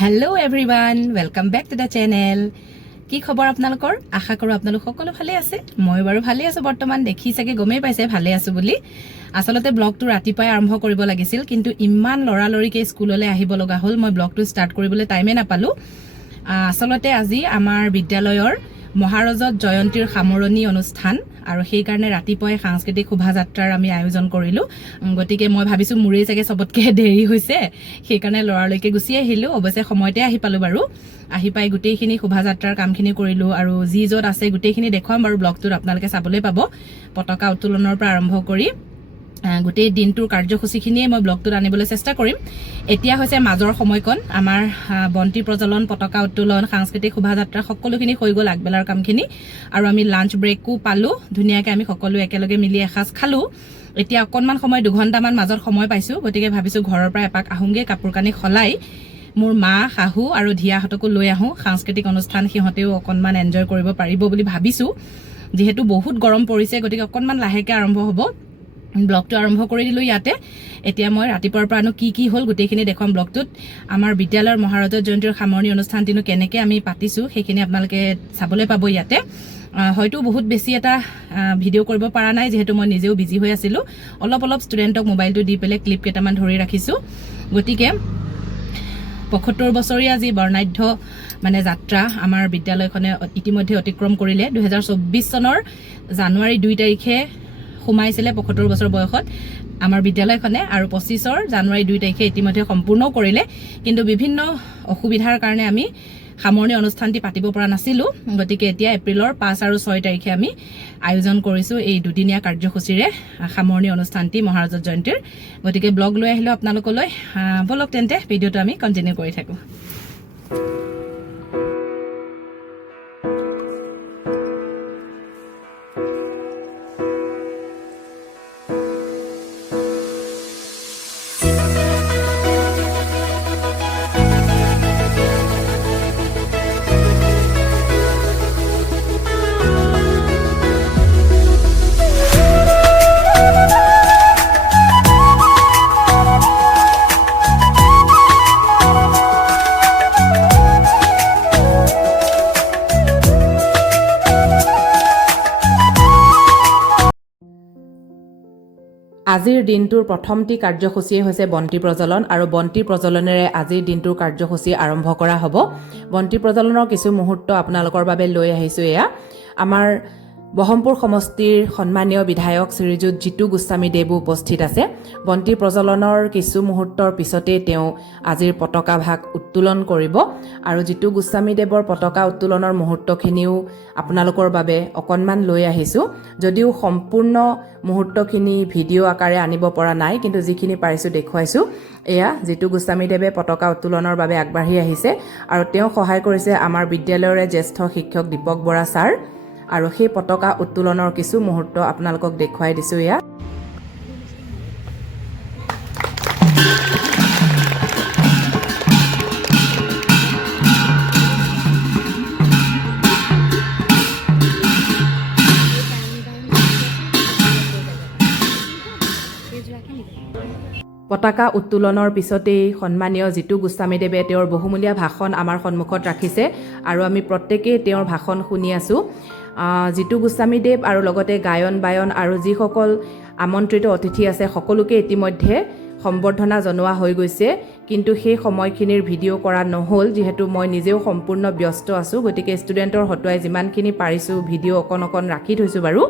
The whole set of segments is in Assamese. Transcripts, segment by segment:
Hello' everyone, welcome back to the channel. কি খবৰ আপোনালোকৰ? আশা কৰোঁ আপোনালোক সকলো ভালে আছে। মই বাৰু ভালে আছোঁ বৰ্তমান, দেখি চাগে গমেই পাইছে ভালে আছোঁ বুলি। আচলতে ব্লগটো ৰাতিপুৱাই আৰম্ভ কৰিব লাগিছিল, কিন্তু ইমান লৰালৰিকৈ স্কুললৈ আহিব লগা হ'ল, মই ব্লগটো ষ্টাৰ্ট কৰিবলৈ টাইমেই নাপালোঁ। আচলতে আজি আমাৰ বিদ্যালয়ৰ মহাৰজত জয়ন্তীৰ সামৰণি অনুষ্ঠান, আৰু সেইকাৰণে ৰাতিপুৱাই সাংস্কৃতিক শোভাযাত্ৰাৰ আমি আয়োজন কৰিলোঁ। গতিকে মই ভাবিছোঁ মোৰেই চাগে চবতকৈ দেৰি হৈছে, সেইকাৰণে লৰালৈকে গুচি আহিলোঁ। অৱশ্যে সময়তে আহি পালোঁ বাৰু। আহি পাই গোটেইখিনি শোভাযাত্ৰাৰ কামখিনি কৰিলোঁ, আৰু যি য'ত আছে গোটেইখিনি দেখুৱাম বাৰু ব্লগটোত, আপোনালোকে চাবলৈ পাব। পতাকা উত্তোলনৰ পৰা আৰম্ভ কৰি গোটেই দিনটোৰ কাৰ্যসূচীখিনিয়ে মই ব্লগটোত আনিবলৈ চেষ্টা কৰিম। এতিয়া হৈছে মাজৰ সময়কণ, আমাৰ বন্তি প্ৰজ্বলন, পতাকা উত্তোলন, সাংস্কৃতিক শোভাযাত্ৰা সকলোখিনি হৈ গ'ল আগবেলাৰ কামখিনি, আৰু আমি লাঞ্চ ব্ৰেকো পালোঁ। ধুনীয়াকৈ আমি সকলো একেলগে মিলি এসাঁজ খালোঁ। এতিয়া অকণমান সময় 2 ঘণ্টামান মাজত সময় পাইছোঁ, গতিকে ভাবিছোঁ ঘৰৰ পৰা এপাক আহোঁগৈ, কাপোৰ কানি সলাই মোৰ মা, শাহু আৰু ধিয়াহঁতকো লৈ আহোঁ। সাংস্কৃতিক অনুষ্ঠান সিহঁতেও অকণমান এনজয় কৰিব পাৰিব বুলি ভাবিছোঁ। যিহেতু বহুত গৰম পৰিছে, গতিকে অকণমান লাহেকৈ আৰম্ভ হ'ব। ব্লগটো আৰম্ভ কৰি দিলোঁ ইয়াতে। এতিয়া মই ৰাতিপুৱাৰ পৰানো কি হ'ল গোটেইখিনি দেখুৱাম ব্লগটোত। আমাৰ বিদ্যালয়ৰ মহাৰজত জয়ন্তীৰ সামৰণি অনুষ্ঠানটিনো কেনেকৈ আমি পাতিছোঁ সেইখিনি আপোনালোকে চাবলৈ পাব ইয়াতে। হয়তো বহুত বেছি এটা ভিডিঅ' কৰিব পৰা নাই, যিহেতু মই নিজেও বিজি হৈ আছিলোঁ। অলপ ষ্টুডেণ্টক মোবাইলটো দি পেলাই ক্লিপ কেইটামান ধৰি ৰাখিছোঁ। গতিকে ৭৫ বছৰীয়া যি বৰ্ণাঢ্য যাত্ৰা আমাৰ বিদ্যালয়খনে ইতিমধ্যে অতিক্ৰম কৰিলে। 2024 চনৰ জানুৱাৰী 2 তাৰিখে সোমাইছিলে ৭৫ বছৰ বয়সত আমাৰ বিদ্যালয়খনে, আৰু 25 জানুৱাৰী 2 তাৰিখে ইতিমধ্যে সম্পূৰ্ণ কৰিলে। কিন্তু বিভিন্ন অসুবিধাৰ কাৰণে আমি সামৰণি অনুষ্ঠানটি পাতিব পৰা নাছিলোঁ। গতিকে এতিয়া এপ্ৰিলৰ 5 আৰু 6 তাৰিখে আমি আয়োজন কৰিছোঁ এই দুদিনীয়া কাৰ্যসূচীৰে সামৰণি অনুষ্ঠানটি মহাৰজত জয়ন্তীৰ। গতিকে ব্লগ লৈ আহিলোঁ আপোনালোকলৈ। বলক তেন্তে ভিডিঅ'টো আমি কণ্টিনিউ কৰি থাকোঁ। আজিৰ দিনটোৰ প্ৰথমটি কাৰ্যসূচীয়ে হৈছে বন্তি প্ৰজ্বলন, আৰু বন্তি প্ৰজ্বলনেৰে আজিৰ দিনটোৰ কাৰ্যসূচী আৰম্ভ কৰা হ'ব। বন্তি প্ৰজ্বলনৰ কিছু মুহূৰ্ত আপোনালোকৰ বাবে লৈ আহিছোঁ। এয়া আমাৰ বহমপুৰ সমষ্টিৰ সন্মানীয় বিধায়ক শ্ৰীযুত জিতু গোস্বামী দেৱো উপস্থিত আছে। বন্তি প্ৰজ্বলনৰ কিছু মুহূৰ্তৰ পিছতেই তেওঁ আজিৰ পতাকা ভাগ উত্তোলন কৰিব, আৰু জিতু গোস্বামী দেৱৰ পতাকা উত্তোলনৰ মুহূৰ্তখিনিও আপোনালোকৰ বাবে অকণমান লৈ আহিছোঁ। যদিও সম্পূৰ্ণ মুহূৰ্তখিনি ভিডিঅ' আকাৰে আনিব পৰা নাই, কিন্তু যিখিনি পাৰিছোঁ দেখুৱাইছোঁ। এয়া জিতু গোস্বামী দেৱে পতাকা উত্তোলনৰ বাবে আগবাঢ়ি আহিছে, আৰু তেওঁ সহায় কৰিছে আমাৰ বিদ্যালয়ৰে জ্যেষ্ঠ শিক্ষক দীপক বৰা ছাৰ। আৰু সেই পতাকা উত্তোলনৰ কিছু মুহূৰ্ত আপোনালোকক দেখুৱাই দিছোঁ। এয়া পতাকা উত্তোলনৰ পিছতেই সন্মানীয় জিতু গোস্বামীদেৱে তেওঁৰ বহুমূলীয়া ভাষণ আমাৰ সন্মুখত ৰাখিছে, আৰু আমি প্ৰত্যেকেই তেওঁৰ ভাষণ শুনি আছোঁ। জিতু গোস্বামীদেৱ আৰু লগতে গায়ন বায়ন আৰু যিসকল আমন্ত্ৰিত অতিথি আছে সকলোকে ইতিমধ্যে সম্বৰ্ধনা জনোৱা হৈ গৈছে, কিন্তু সেই সময়খিনিৰ ভিডিঅ' কৰা নহ'ল, যিহেতু মই নিজেও সম্পূৰ্ণ ব্যস্ত আছোঁ। গতিকে ষ্টুডেণ্টৰ হতুৱাই যিমানখিনি পাৰিছোঁ ভিডিঅ' অকণ ৰাখি থৈছোঁ বাৰু।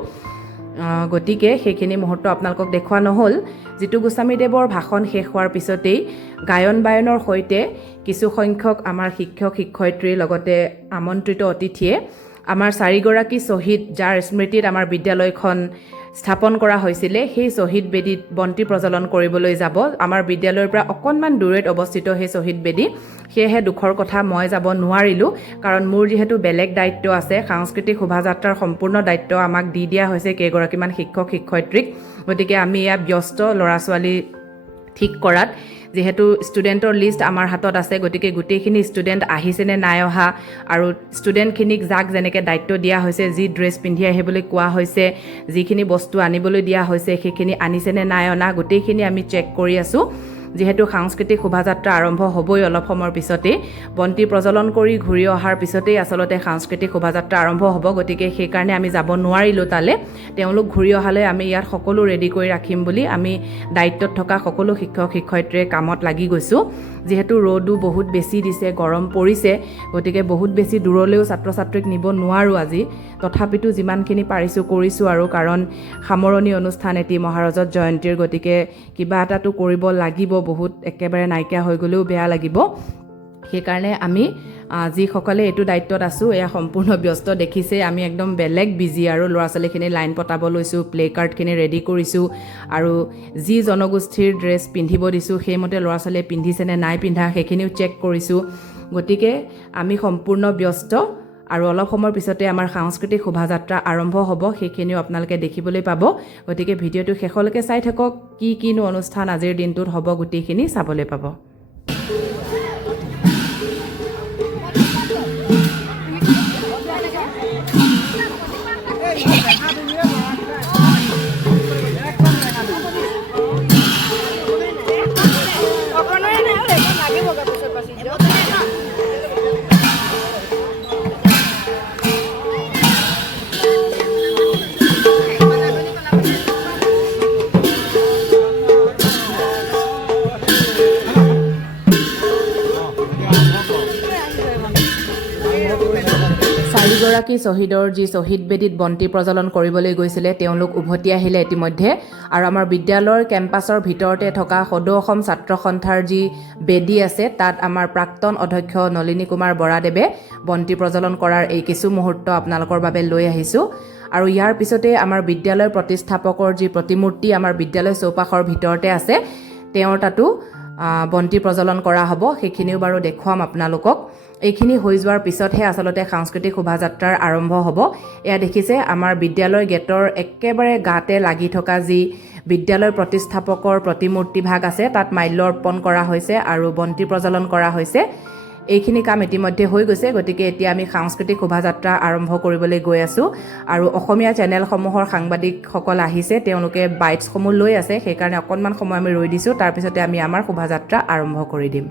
গতিকে সেইখিনি মুহূৰ্ত আপোনালোকক দেখুওৱা নহ'ল। জিতু গোস্বামীদেৱৰ ভাষণ শেষ হোৱাৰ পিছতেই গায়ন বায়নৰ সৈতে কিছু সংখ্যক আমাৰ শিক্ষক শিক্ষয়িত্ৰীৰ লগতে আমন্ত্ৰিত অতিথিয়ে আমাৰ 4গৰাকী শ্বহীদ, যাৰ স্মৃতিত আমাৰ বিদ্যালয়খন স্থাপন কৰা হৈছিলে, সেই শ্বহীদ বেদীত বন্তি প্ৰজ্বলন কৰিবলৈ যাব। আমাৰ বিদ্যালয়ৰ পৰা অকণমান দূৰৈত অৱস্থিত সেই শ্বহীদ বেদী। সেয়েহে দুখৰ কথা মই যাব নোৱাৰিলোঁ, কাৰণ মোৰ যিহেতু বেলেগ দায়িত্ব আছে। সাংস্কৃতিক শোভাযাত্ৰাৰ সম্পূৰ্ণ দায়িত্ব আমাক দি দিয়া হৈছে কেইগৰাকীমান শিক্ষক শিক্ষয়িত্ৰীক। গতিকে আমি এয়া ব্যস্ত ল'ৰা ছোৱালী ঠিক কৰাত। যেহেতু ষ্টুডেণ্টৰ লিষ্ট আমাৰ হাতত আছে, গতিকে গোটেইখিনি ষ্টুডেণ্ট আহিছেনে নাই অহা, আৰু ষ্টুডেণ্টখিনিক যাক যেনেকৈ দায়িত্ব দিয়া হৈছে, যি ড্ৰেছ পিন্ধি আহিবলৈ কোৱা হৈছে, যিখিনি বস্তু আনিবলৈ দিয়া হৈছে সেইখিনি আনিছেনে নাই অনা, গোটেইখিনি আমি চেক কৰি আছোঁ। যিহেতু সাংস্কৃতিক শোভাযাত্ৰা আৰম্ভ হ'বই অলপ সময়ৰ পিছতেই বন্তি প্ৰজ্বলন কৰি ঘূৰি অহাৰ পিছতেই আচলতে সাংস্কৃতিক শোভাযাত্ৰা আৰম্ভ হ'ব গতিকে সেইকাৰণে আমি যাব নোৱাৰিলোঁ তালে তেওঁলোক ঘূৰি অহালৈ আমি ইয়াত সকলো ৰেডি কৰি ৰাখিম বুলি আমি দায়িত্বত থকা সকলো শিক্ষক শিক্ষয়িত্ৰীয়ে কামত লাগি গৈছোঁ যিহেতু ৰ'দো বহুত বেছি দিছে গৰম পৰিছে গতিকে বহুত বেছি দূৰলৈও ছাত্ৰ ছাত্ৰীক নিব নোৱাৰোঁ আজি তথাপিতো যিমানখিনি পাৰিছোঁ কৰিছোঁ আৰু কাৰণ সামৰণি অনুষ্ঠান এটি মহাৰজত জয়ন্তীৰ গতিকে কিবা এটাতো কৰিব লাগিব বহুত একেবাৰে নাইকিয়া হৈ গ'লেও বেয়া লাগিব সেইকাৰণে আমি যিসকলে এইটো দায়িত্বত আছোঁ এয়া সম্পূৰ্ণ ব্যস্ত দেখিছে আমি একদম বেলেগ বিজি আৰু ল'ৰা ছোৱালীখিনি লাইন পতাব লৈছোঁ প্লে কাৰ্ডখিনি ৰেডি কৰিছোঁ আৰু যি জনগোষ্ঠীৰ ড্ৰেছ পিন্ধিব দিছোঁ সেইমতে ল'ৰা ছোৱালীয়ে পিন্ধিছেনে নাই পিন্ধা সেইখিনিও চেক কৰিছোঁ গতিকে আমি সম্পূৰ্ণ ব্যস্ত আৰু অলপ সময়ৰ পিছতে আমাৰ সাংস্কৃতিক শোভাযাত্ৰা আৰম্ভ হ'ব সেইখিনিও আপোনালোকে দেখিবলৈ পাব গতিকে ভিডিঅ'টো শেষলৈকে চাই থাকক কিনো অনুষ্ঠান আজিৰ দিনটোত হ'ব গোটেইখিনি চাবলৈ পাব চাৰিগৰাকী শ্বহীদৰ যি শ্বহীদ বেদীত বন্তি প্ৰজ্বলন কৰিবলৈ গৈছিলে তেওঁলোক উভতি আহিলে ইতিমধ্যে আৰু আমাৰ বিদ্যালয়ৰ কেম্পাছৰ ভিতৰতে থকা সদৌ অসম ছাত্ৰ সন্থাৰ যি বেদী আছে তাত আমাৰ প্ৰাক্তন অধ্যক্ষ নলিনী কুমাৰ বৰাদেৱে বন্তি প্ৰজ্বলন কৰাৰ এই কিছু মুহূৰ্ত আপোনালোকৰ বাবে লৈ আহিছোঁ আৰু ইয়াৰ পিছতে আমাৰ বিদ্যালয়ৰ প্ৰতিষ্ঠাপকৰ যি প্ৰতিমূৰ্তি আমাৰ বিদ্যালয় চৌপাশৰ ভিতৰতে আছে তেওঁৰ তাতো বন্তি প্ৰজ্বলন কৰা হ'ব সেইখিনিও বাৰু দেখুৱাম আপোনালোকক এইখিনি হৈ যোৱাৰ পিছতহে আচলতে সাংস্কৃতিক শোভাযাত্ৰাৰ আৰম্ভ হ'ব এয়া দেখিছে আমাৰ বিদ্যালয়ৰ গেটৰ একেবাৰে গাতে লাগি থকা যি বিদ্যালয়ৰ প্ৰতিষ্ঠাপকৰ প্ৰতিমূৰ্তি ভাগ আছে তাত মাল্য অৰ্পণ কৰা হৈছে আৰু বন্তি প্ৰজ্বলন কৰা হৈছে এইখিনি কাম ইতিমধ্যে হৈ গৈছে গতিকে এতিয়া আমি সাংস্কৃতিক শোভাযাত্ৰা আৰম্ভ কৰিবলৈ গৈ আছোঁ আৰু অসমীয়া চেনেলসমূহৰ সাংবাদিকসকল আহিছে তেওঁলোকে বাইটছসমূহ লৈ আছে সেইকাৰণে অকণমান সময় আমি ৰৈ দিছোঁ তাৰপিছতে আমি আমাৰ শোভাযাত্ৰা আৰম্ভ কৰি দিম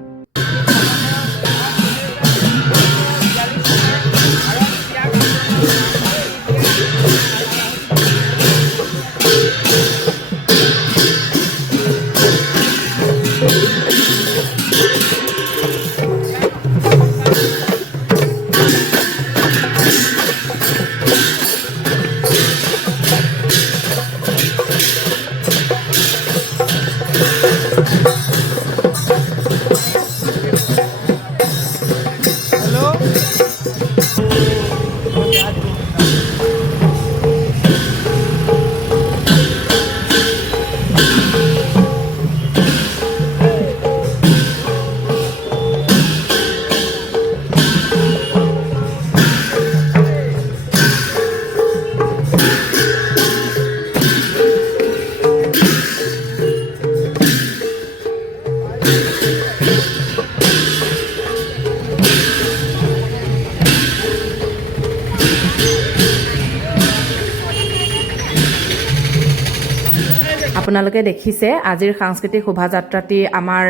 আপোনালোকে দেখিছে আজিৰ সাংস্কৃতিক শোভাযাত্ৰাটি আমাৰ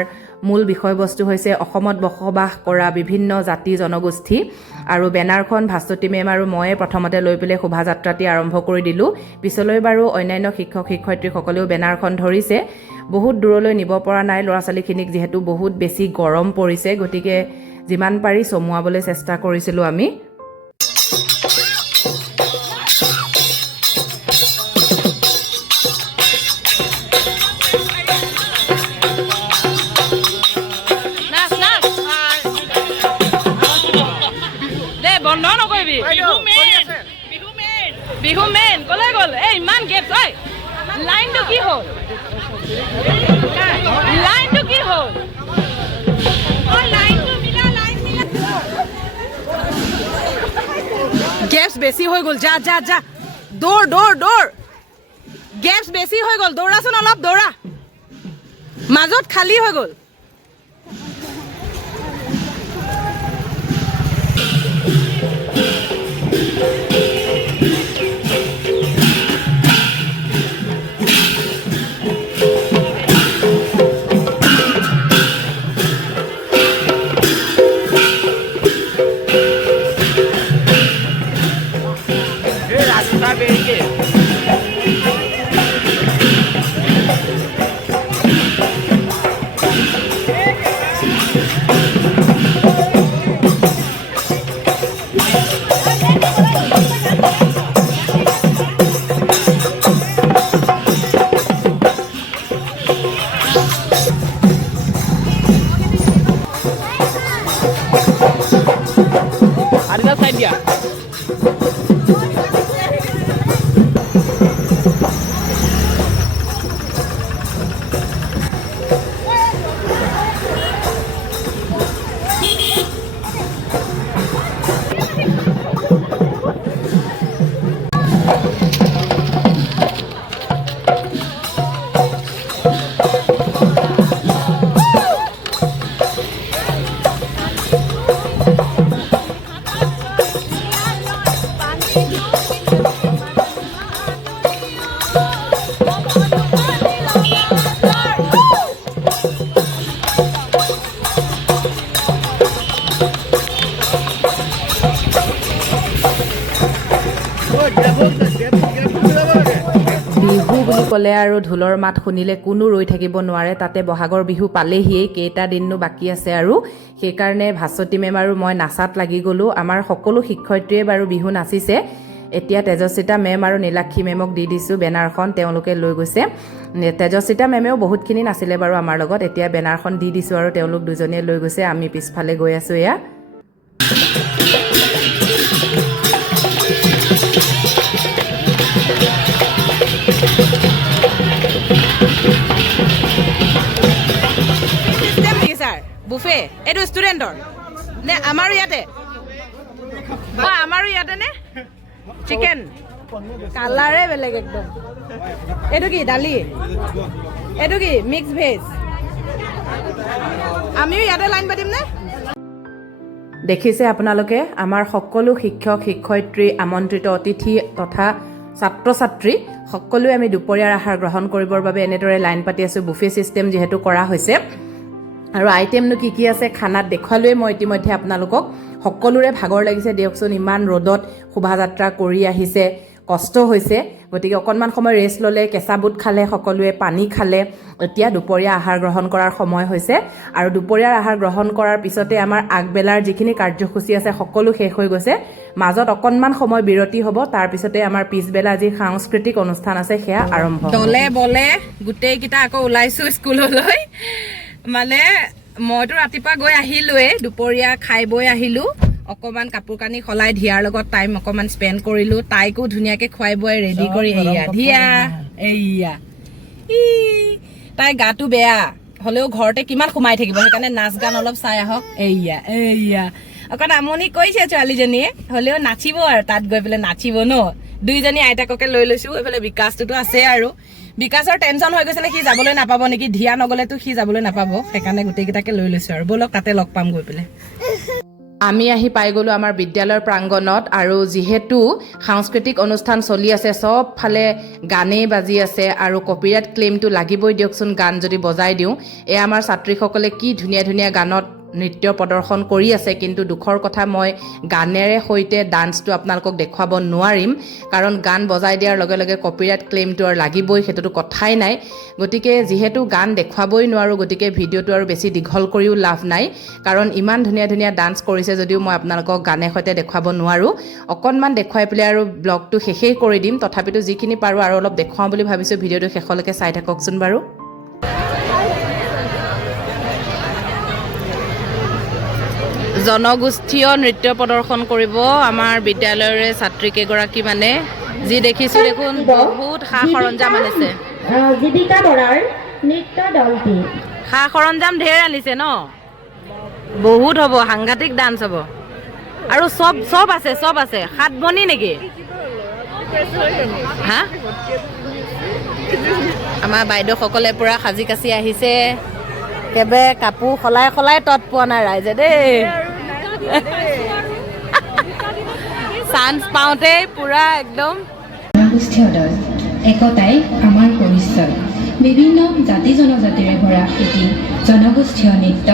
মূল বিষয়বস্তু হৈছে অসমত বসবাস কৰা বিভিন্ন জাতি জনগোষ্ঠী আৰু বেনাৰখন ভাস্বতী মেম আৰু ময়ে প্ৰথমতে লৈ পেলাই শোভাযাত্ৰাটি আৰম্ভ কৰি দিলোঁ পিছলৈ বাৰু অন্যান্য শিক্ষক শিক্ষয়িত্ৰীসকলেও বেনাৰখন ধৰিছে বহুত দূৰলৈ নিব পৰা নাই ল'ৰা ছোৱালীখিনিক যিহেতু বহুত বেছি গৰম পৰিছে গতিকে যিমান পাৰি চমুৱাবলৈ চেষ্টা কৰিছিলোঁ আমি বিহু মেইন কলে গ'ল এই ইমান গেপ ঐ লাইনটো কি হ'ল গেপছ বেছি হৈ গ'ল যা যা যা দৌৰ দৌৰ দৌৰ গেপছ বেছি হৈ গ'ল দৌৰাচোন অলপ দৌৰা মাজত খালী হৈ গ'ল হাৰিদা চাই দিয়া বিহু বুলি ক'লে আৰু ঢোলৰ মাত শুনিলে কোনো ৰৈ থাকিব নোৱাৰে তাতে বহাগৰ বিহু পালেহিয়েই কেইটা দিননো বাকী আছে আৰু সেইকাৰণে ভাস্বতী মেম আৰু মই নাচাত লাগি গ'লোঁ আমাৰ সকলো শিক্ষয়িত্ৰীয়ে বাৰু বিহু নাচিছে এতিয়া তেজস্বিতা মেম আৰু নীলাক্ষী মেমক দি দিছোঁ বেনাৰখন তেওঁলোকে লৈ গৈছে তেজস্বিতা মেমেও বহুতখিনি নাছিলে বাৰু আমাৰ লগত এতিয়া বেনাৰখন দি দিছোঁ আৰু তেওঁলোক দুজনীয়ে লৈ গৈছে আমি পিছফালে গৈ আছোঁ এয়া বুফে এইটো ষ্টুডেণ্টৰ নে আমাৰো ইয়াতে আমাৰো ইয়াতে নে চিকেন কালাৰে বেলেগ একদম এইটো কি দালি এইটো কি মিক্স ভেজ আমিও ইয়াতে লাইন পাতিম নে দেখিছে আপোনালোকে আমাৰ সকলো শিক্ষক শিক্ষয়িত্ৰী আমন্ত্ৰিত অতিথি তথা ছাত্ৰ ছাত্ৰী সকলোৱে আমি দুপৰীয়াৰ আহাৰ গ্ৰহণ কৰিবৰ বাবে এনেদৰে লাইন পাতি আছোঁ বুফে ছিষ্টেম যিহেতু কৰা হৈছে আৰু আইটেমনো কি কি আছে খানাত দেখুৱালোৱে মই ইতিমধ্যে আপোনালোকক সকলোৰে ভাগৰ লাগিছে দিয়কচোন ইমান ৰ'দত শোভাযাত্ৰা কৰি আহিছে কষ্ট হৈছে গতিকে অকণমান সময় ৰেষ্ট ল'লে কেঁচা বুট খালে সকলোৱে পানী খালে এতিয়া দুপৰীয়া আহাৰ গ্ৰহণ কৰাৰ সময় হৈছে আৰু দুপৰীয়াৰ আহাৰ গ্ৰহণ কৰাৰ পিছতে আমাৰ আগবেলাৰ যিখিনি কাৰ্যসূচী আছে সকলো শেষ হৈ গৈছে মাজত অকণমান সময় বিৰতি হ'ব তাৰপিছতে আমাৰ পিছবেলা যি সাংস্কৃতিক অনুষ্ঠান আছে সেয়া আৰম্ভ দলে বলে গোটেইকেইটা আকৌ ওলাইছোঁ স্কুললৈ মানে মইতো ৰাতিপুৱা গৈ আহিলোৱে দুপৰীয়া খাই বৈ আহিলোঁ অকণমান কাপোৰ কানি সলাই ধিয়াৰ লগত টাইম অকণমান স্পেণ্ড কৰিলোঁ তাইকো ধুনীয়াকৈ খুৱাই বুৱাই ৰেডি কৰি এয়া ধিয়া এয়া তাই গাটো বেয়া হ'লেও ঘৰতে কিমান সোমাই থাকিব সেইকাৰণে নাচ গান অলপ চাই আহক এয়া অকণ আমনি কৰিছে ছোৱালীজনীয়ে হ'লেও নাচিব আৰু তাত গৈ পেলাই নাচিব ন দুইজনী আইতাককে লৈ লৈছোঁ এইফালে বিকাশটোতো আছে আৰু বিকাশৰ টেনশ্যন হৈ গৈছিলে সি যাবলৈ নাপাব নেকি ধিয়া নগ'লেতো সি যাবলৈ নাপাব সেইকাৰণে গোটেইকেইটাকে লৈ লৈছোঁ আৰু ব'লক তাতে লগ পাম গৈ পেলাই আমি আহি পাই গ'লোঁ আমাৰ বিদ্যালয়ৰ প্ৰাংগণত আৰু যিহেতু সাংস্কৃতিক অনুষ্ঠান চলি আছে চব ফালে গানেই বাজি আছে আৰু কপিৰাইট ক্লেইমটো লাগিবই দিয়কচোন গান যদি বজাই দিওঁ এয়া আমাৰ ছাত্ৰীসকলে কি ধুনীয়া ধুনীয়া গানত নৃত্য প্ৰদৰ্শন কৰি আছে কিন্তু দুখৰ কথা মই গানেৰে সৈতে ডান্সটো আপোনালোকক দেখুৱাব নোৱাৰিম কাৰণ গান বজাই দিয়াৰ লগে লগে কপিৰাইট ক্লেইমটো আৰু লাগিবই সেইটোতো কথাই নাই গতিকে যিহেতু গান দেখুৱাবই নোৱাৰোঁ গতিকে ভিডিঅ'টো আৰু বেছি দীঘল কৰিও লাভ নাই কাৰণ ইমান ধুনীয়া ধুনীয়া ডান্স কৰিছে যদিও মই আপোনালোকক গানে সৈতে দেখুৱাব নোৱাৰোঁ অকণমান দেখুৱাই পেলাই আৰু ব্লগটো শেষেই কৰি দিম তথাপিতো যিখিনি পাৰোঁ আৰু অলপ দেখুৱাওঁ বুলি ভাবিছোঁ ভিডিঅ'টো শেষলৈকে চাই থাককচোন বাৰু জনগোষ্ঠীয় নৃত্য প্ৰদৰ্শন কৰিব আমাৰ বিদ্যালয়ৰে ছাত্ৰীকেইগৰাকী মানে যি দেখিছোঁ দেখোন বহুত সা সৰঞ্জাম আনিছে জীৱিকা বৰাৰ নৃত্য দলটি সা সৰঞ্জাম ঢেৰ আনিছে ন বহুত হ'ব সাংঘাতিক ডান্স হ'ব আৰু চব আছে সাত বনি নেকি হা আমাৰ বাইদেউসকলে পূৰা সাজি কাচি আহিছে একেবাৰে কাপোৰ সলাই তত পোৱা নাই ৰাইজে দেই চান্স পাওঁতে পুৰা একদম জনগোষ্ঠীয় দল একতাই আমাৰ পৰিচয় বিভিন্ন জাতি জনজাতিৰে ভৰা এটি জনগোষ্ঠীয় নৃত্য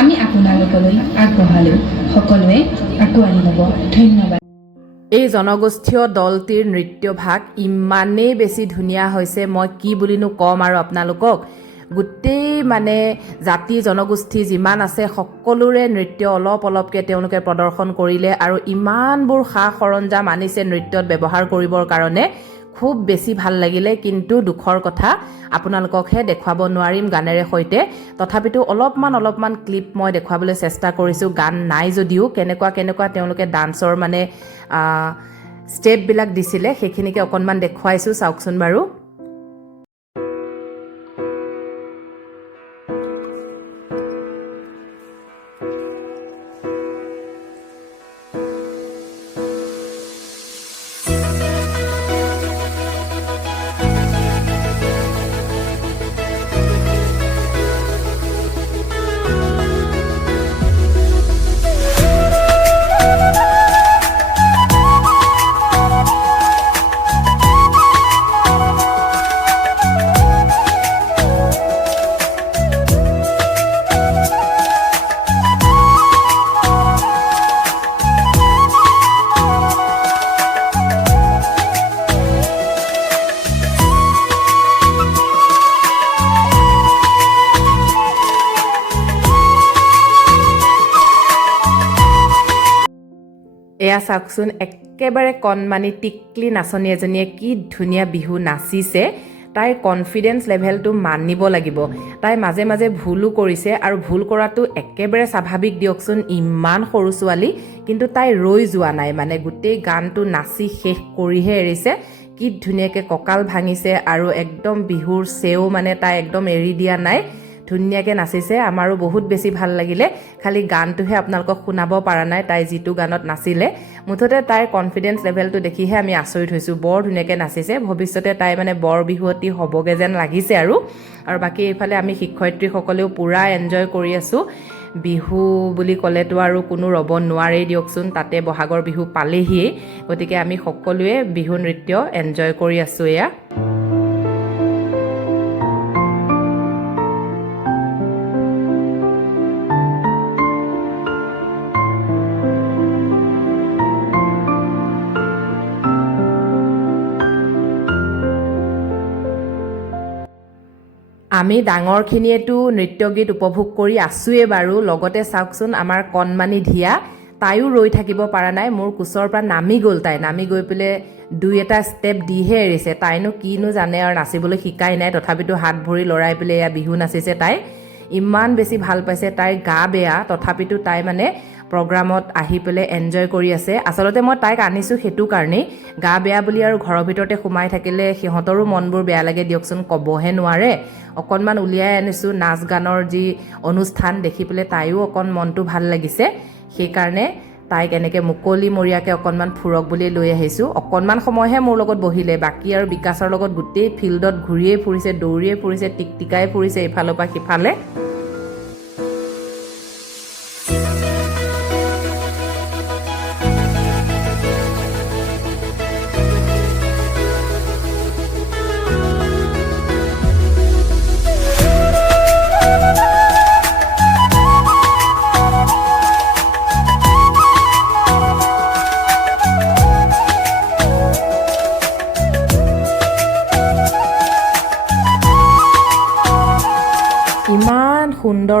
আমি আপোনালোকলৈ আগবঢ়ালোঁ সকলোৱে আঁকোৱালি ল'ব ধন্যবাদ এই জনগোষ্ঠীয় দলটিৰ নৃত্যভাগ ইমানেই বেছি ধুনীয়া হৈছে মই কি বুলিনো ক'ম আৰু আপোনালোকক গোটেই মানে জাতি জনগোষ্ঠী যিমান আছে সকলোৰে নৃত্য অলপকৈ তেওঁলোকে প্ৰদৰ্শন কৰিলে আৰু ইমানবোৰ সা সৰঞ্জাম আনিছে নৃত্যত ব্যৱহাৰ কৰিবৰ কাৰণে খুব বেছি ভাল লাগিলে কিন্তু দুখৰ কথা আপোনালোককহে দেখুৱাব নোৱাৰিম গানেৰে সৈতে তথাপিতো অলপমান ক্লিপ মই দেখুৱাবলৈ চেষ্টা কৰিছোঁ গান নাই যদিও কেনেকুৱা তেওঁলোকে ডান্সৰ মানে ষ্টেপবিলাক দিছিলে সেইখিনিকে অকণমান দেখুৱাইছোঁ চাওকচোন বাৰু এয়া চাওকচোন একেবাৰে কণমানি টিকলি নাচনী এজনীয়ে কি ধুনীয়া বিহু নাচিছে তাইৰ কনফিডেন্স লেভেলটো মানিব লাগিব তাই মাজে মাজে ভুলো কৰিছে আৰু ভুল কৰাটো একেবাৰে স্বাভাৱিক দিয়কচোন ইমান সৰু ছোৱালী কিন্তু তাই ৰৈ যোৱা নাই মানে গোটেই গানটো নাচি শেষ কৰিহে এৰিছে কি ধুনীয়াকৈ কঁকাল ভাঙিছে আৰু একদম বিহুৰ চেও মানে তাই একদম এৰি দিয়া নাই ধুনীয়াকৈ নাচিছে আমাৰো বহুত বেছি ভাল লাগিলে খালি গানটোহে আপোনালোকক শুনাব পৰা নাই তাই যিটো গানত নাচিলে মুঠতে তাইৰ কনফিডেন্স লেভেলটো দেখিহে আমি আচৰিত হৈছোঁ বৰ ধুনীয়াকৈ নাচিছে ভৱিষ্যতে তাই মানে বৰ বিহুৱতী হ'বগৈ যেন লাগিছে আৰু বাকী এইফালে আমি শিক্ষয়িত্ৰীসকলেও পূৰা এনজয় কৰি আছোঁ বিহু বুলি ক'লেতো আৰু কোনো ৰ'ব নোৱাৰেই দিয়কচোন তাতে বহাগৰ বিহু পালেহিয়েই গতিকে আমি সকলোৱে বিহু নৃত্য এনজয় কৰি আছোঁ এয়া আমি ডাঙৰখিনিয়েতো নৃত্য গীত উপভোগ কৰি আছোঁৱে বাৰু লগতে চাওকচোন আমাৰ কণমানি ধিয়া তাইও ৰৈ থাকিব পৰা নাই মোৰ কোচৰ পৰা নামি গ'ল তাই নামি গৈ পেলাই দুই এটা ষ্টেপ দিহে এৰিছে তাইনো কিনো জানে আৰু নাচিবলৈ শিকাই নাই তথাপিতো হাত ভৰি লৰাই পেলাই এয়া বিহু নাচিছে তাই ইমান বেছি ভাল পাইছে তাইৰ গা বেয়া তথাপিতো তাই মানে প্ৰগ্ৰামত আহি পেলাই এনজয় কৰি আছে আচলতে মই তাইক আনিছোঁ সেইটো কাৰণেই গা বেয়া বুলি আৰু ঘৰৰ ভিতৰতে সোমাই থাকিলে সিহঁতৰো মনবোৰ বেয়া লাগে দিয়কচোন ক'বহে নোৱাৰে অকণমান উলিয়াই আনিছোঁ নাচ গানৰ যি অনুষ্ঠান দেখি পেলাই তাইও অকণ মনটো ভাল লাগিছে সেইকাৰণে তাইক এনেকৈ মুকলিমূৰীয়াকৈ অকণমান ফুৰক বুলি লৈ আহিছোঁ অকণমান সময়হে মোৰ লগত বহিলে বাকী আৰু বিকাশৰ লগত গোটেই ফিল্ডত ঘূৰিয়ে ফুৰিছে দৌৰিয়ে ফুৰিছে টিকটিকাই ফুৰিছে ইফালৰ পৰা সিফালে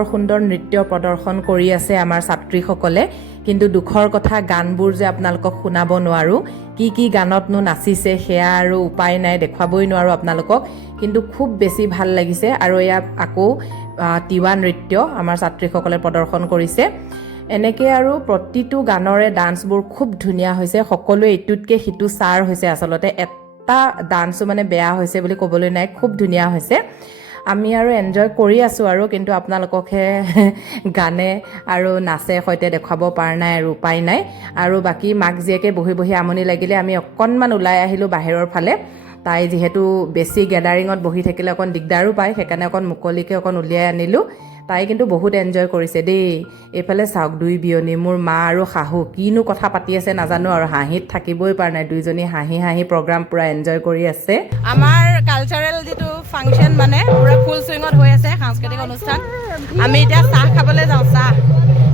সুন্দৰ নৃত্য প্ৰদৰ্শন কৰি আছে আমাৰ ছাত্ৰীসকলে কিন্তু দুখৰ কথা গানবোৰ যে আপোনালোকক শুনাব নোৱাৰোঁ কি গানতনো নাচিছে সেয়া আৰু উপায় নাই দেখুৱাবই নোৱাৰোঁ আপোনালোকক কিন্তু খুব বেছি ভাল লাগিছে আৰু এয়া আকৌ তিৱা নৃত্য আমাৰ ছাত্ৰীসকলে প্ৰদৰ্শন কৰিছে এনেকৈ আৰু প্ৰতিটো গানৰে ডান্সবোৰ খুব ধুনীয়া হৈছে সকলোৱে ইটোতকৈ সিটো ছাৰ হৈছে আচলতে এটা ডান্সো মানে বেয়া হৈছে বুলি ক'বলৈ নাই খুব ধুনীয়া হৈছে আমি আৰু এনজয় কৰি আছোঁ আৰু কিন্তু আপোনালোককহে গানে আৰু নাচে সৈতে দেখুৱাব পৰা নাই আৰু উপায় নাই আৰু বাকী মাক জীয়েকে বহি আমনি লাগিলে আমি অকণমান ওলাই আহিলোঁ বাহিৰৰ ফালে তাই যিহেতু বেছি গেডাৰিঙত বহি থাকিলে অকণ দিগদাৰো পায় সেইকাৰণে অকণ মুকলিকৈ অকণ উলিয়াই আনিলোঁ তাই কিন্তু বহুত এনজয় কৰিছে দেই এইফালে চাওক দুই বিয়নী মোৰ মা আৰু শাহু কিনো কথা পাতি আছে নাজানো আৰু হাঁহিত থাকিবই পৰা নাই দুইজনী হাঁহি প্ৰগ্ৰাম পূৰা এনজয় কৰি আছে আমাৰ কালচাৰেল যিটো ফাংচন মানে পূৰা ফুল চুইঙত হৈ আছে সাংস্কৃতিক অনুষ্ঠান আমি এতিয়া চাহ খাবলৈ যাওঁ চাহ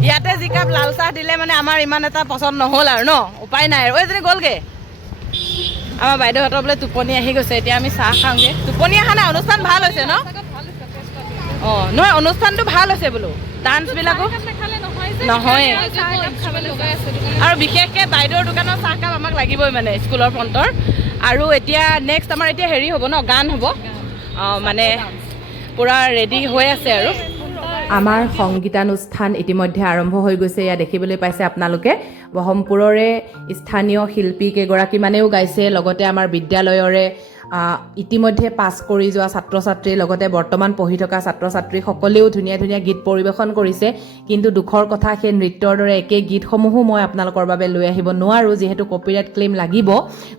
ইয়াতে যি কাপ লাল চাহ দিলে মানে আমাৰ ইমান এটা পচন্দ নহ'ল আৰু ন উপায় নাই আৰু এজনী গ'লগৈ আমাৰ বাইদেউহঁতৰ বোলে টোপনি আহি গৈছে এতিয়া আমি চাহ খাওঁগৈ টোপনি অহা নাই অনুষ্ঠান ভাল হৈছে ন অঁ নহয় অনুষ্ঠানটো ভাল হৈছে বোলো ডান্সবিলাকো নহয় আৰু বিশেষকৈ বাইদেউৰ দোকানৰ চাহকাপ আমাক লাগিবই মানে স্কুলৰ ফ্ৰণ্টৰ আৰু এতিয়া নেক্সট আমাৰ এতিয়া হেৰি হ'ব ন গান হ'ব মানে পুৰা ৰেডি হৈ আছে আৰু আমাৰ সংগীতানুষ্ঠান ইতিমধ্যে আৰম্ভ হৈ গৈছে এয়া দেখিবলৈ পাইছে আপোনালোকে বহমপুৰৰে স্থানীয় শিল্পী কেইগৰাকীমানেও গাইছে লগতে আমাৰ বিদ্যালয়ৰে ইতিমধ্যে পাছ কৰি যোৱা ছাত্ৰ ছাত্ৰীৰ লগতে বৰ্তমান পঢ়ি থকা ছাত্ৰ ছাত্ৰীসকলেও ধুনীয়া ধুনীয়া গীত পৰিৱেশন কৰিছে কিন্তু দুখৰ কথা সেই নৃত্যৰ দৰে একে গীতসমূহো মই আপোনালোকৰ বাবে লৈ আহিব নোৱাৰোঁ যিহেতু কপিৰাইট ক্লেইম লাগিব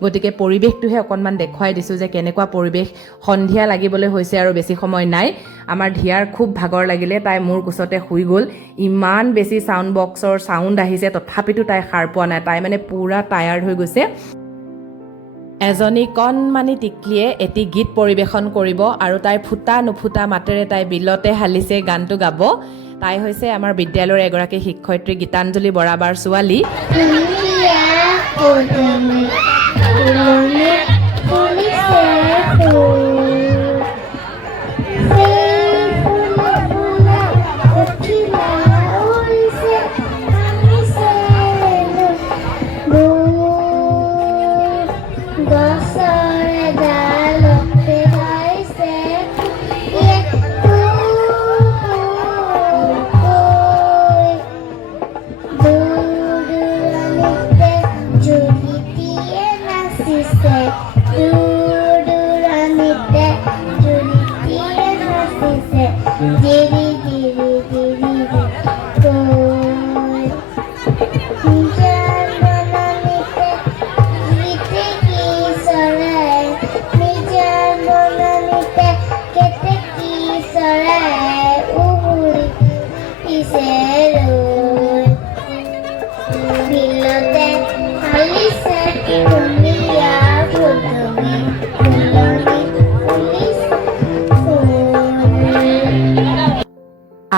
গতিকে পৰিৱেশটোহে অকণমান দেখুৱাই দিছোঁ যে কেনেকুৱা পৰিৱেশ সন্ধিয়া লাগিবলৈ হৈছে আৰু বেছি সময় নাই আমাৰ ধিয়াৰ খুব ভাগৰ লাগিলে তাই মোৰ কোচতে শুই গ'ল ইমান বেছি ছাউণ্ড বক্সৰ ছাউণ্ড আহিছে তথাপিতো তাই সাৰ পোৱা নাই তাই মানে পুৰা টায়াৰ্ড হৈ গৈছে এজনী কণমানি টিকলিয়ে এটি গীত পৰিৱেশন কৰিব আৰু তাইৰ ফুটা নুফুটা মাতেৰে তাই বিলতে হালিছে গানটো গাব তাই হৈছে আমাৰ বিদ্যালয়ৰ এগৰাকী শিক্ষয়িত্ৰী গীতাঞ্জলি বৰাবাৰ ছোৱালী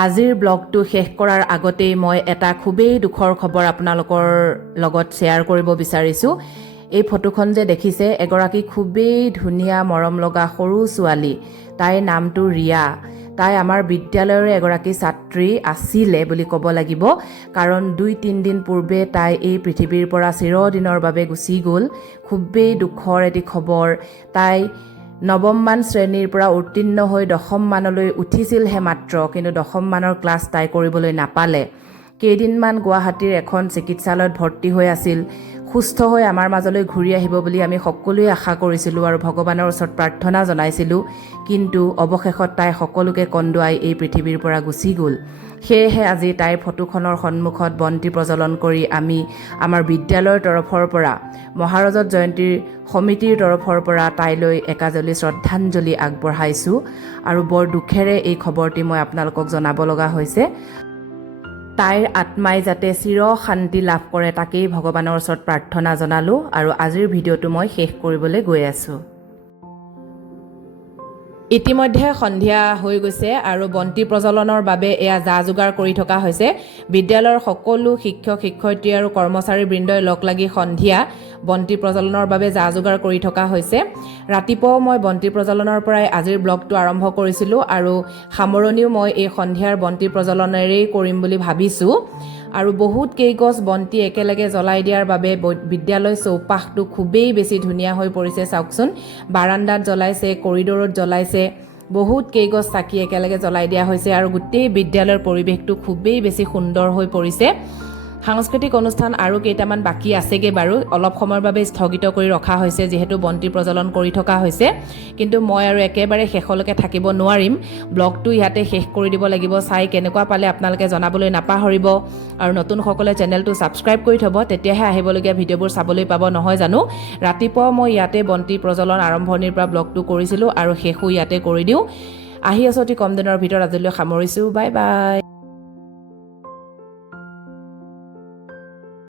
আজিৰ ব্লগটো শেষ কৰাৰ আগতেই মই এটা খুবেই দুখৰ খবৰ আপোনালোকৰ লগত শ্বেয়াৰ কৰিব বিচাৰিছোঁ এই ফটোখন যে দেখিছে এগৰাকী খুবেই ধুনীয়া মৰম লগা সৰু ছোৱালী তাইৰ নামটো ৰিয়া তাই আমাৰ বিদ্যালয়ৰে এগৰাকী ছাত্ৰী আছিলে বুলি ক'ব লাগিব কাৰণ 2-3 দিন পূৰ্বে তাই এই পৃথিৱীৰ পৰা চিৰদিনৰ বাবে গুচি গ'ল খুবেই দুখৰ এটি খবৰ তাই নৱমমান শ্ৰেণীৰ পৰা উত্তীৰ্ণ হৈ 10ম মানলৈ উঠিছিলহে মাত্ৰ কিন্তু 10ম মানৰ ক্লাছ তাই কৰিবলৈ নাপালে কেইদিনমান গুৱাহাটীৰ এখন চিকিৎসালয়ত ভৰ্তি হৈ আছিল সুস্থ হৈ আমাৰ মাজলৈ ঘূৰি আহিব বুলি আমি সকলোৱে আশা কৰিছিলোঁ আৰু ভগৱানৰ ওচৰত প্ৰাৰ্থনা জনাইছিলোঁ কিন্তু অৱশেষত তাই সকলোকে কন্দুৱাই এই পৃথিৱীৰ পৰা গুচি গ'ল সেয়েহে আজি তাইৰ ফটোখনৰ সন্মুখত বন্তি প্ৰজ্বলন কৰি আমি আমাৰ বিদ্যালয়ৰ তৰফৰ পৰা মহাৰজত জয়ন্তীৰ সমিতিৰ তৰফৰ পৰা তাইলৈ একাজলি শ্ৰদ্ধাঞ্জলি আগবঢ়াইছোঁ আৰু বৰ দুখেৰে এই খবৰটি মই আপোনালোকক জনাব লগা হৈছে তাইৰ আত্মাই যাতে চিৰ শান্তি লাভ কৰে তাকেই ভগৱানৰ ওচৰত প্ৰাৰ্থনা জনালোঁ আৰু আজিৰ ভিডিঅ'টো মই শেষ কৰিবলৈ গৈ আছোঁ ইতিমধ্যে সন্ধিয়া হৈ গৈছে আৰু বন্তি প্ৰজ্বলনৰ বাবে এয়া যা যোগাৰ কৰি থকা হৈছে বিদ্যালয়ৰ সকলো শিক্ষক শিক্ষয়িত্ৰী আৰু কৰ্মচাৰীবৃন্দই লগ লাগি সন্ধিয়া বন্তি প্ৰজ্বলনৰ বাবে যা যোগাৰ কৰি থকা হৈছে ৰাতিপুৱাও মই বন্তি প্ৰজ্বলনৰ পৰাই আজিৰ ব্লগটো আৰম্ভ কৰিছিলোঁ আৰু সামৰণিও মই এই সন্ধিয়াৰ বন্তি প্ৰজ্বলনেৰেই কৰিম বুলি ভাবিছোঁ আৰু বহুত কেইগছ বন্তি একেলগে জ্বলাই দিয়াৰ বাবে বিদ্যালয় চৌপাশটো খুবেই বেছি ধুনীয়া হৈ পৰিছে চাওকচোন বাৰান্দাত জ্বলাইছে কৰিডৰত জ্বলাইছে বহুত কেইগছ চাকি একেলগে জ্বলাই দিয়া হৈছে আৰু গোটেই বিদ্যালয়ৰ পৰিৱেশটো খুবেই বেছি সুন্দৰ হৈ পৰিছে সাংস্কৃতিক অনুষ্ঠান আৰু কেইটামান বাকি আছেগে বাৰু অলপ সময়ৰ বাবে স্থগিত কৰি ৰখা হৈছে যেহেতু বন্তি প্ৰজ্বলন কৰি থকা হৈছে কিন্তু মই আৰু একেবাৰে শেষলৈকে থাকিব নোৱাৰিম ব্লগটো ইয়াতে শেষ কৰি দিব লাগিব চাই কেনেকুৱা পালে আপোনালোকে জনাবলৈ নাপাহৰিব আৰু নতুনসকলে চেনেলটো ছাবস্ক্ৰাইব কৰি থব তেতিয়াহে আহিবলগীয়া ভিডিঅ'বোৰ চাবলৈ পাব নহয় জানো ৰাতিপুৱা মই ইয়াতে বন্তি প্ৰজ্বলন আৰম্ভণিৰ পৰা ব্লগটো কৰিছিলোঁ আৰু শেষো ইয়াতে কৰি দিওঁ আহি আছোঁ অতি কম দিনৰ ভিতৰত আজিলৈ সামৰিছোঁ বাই বাই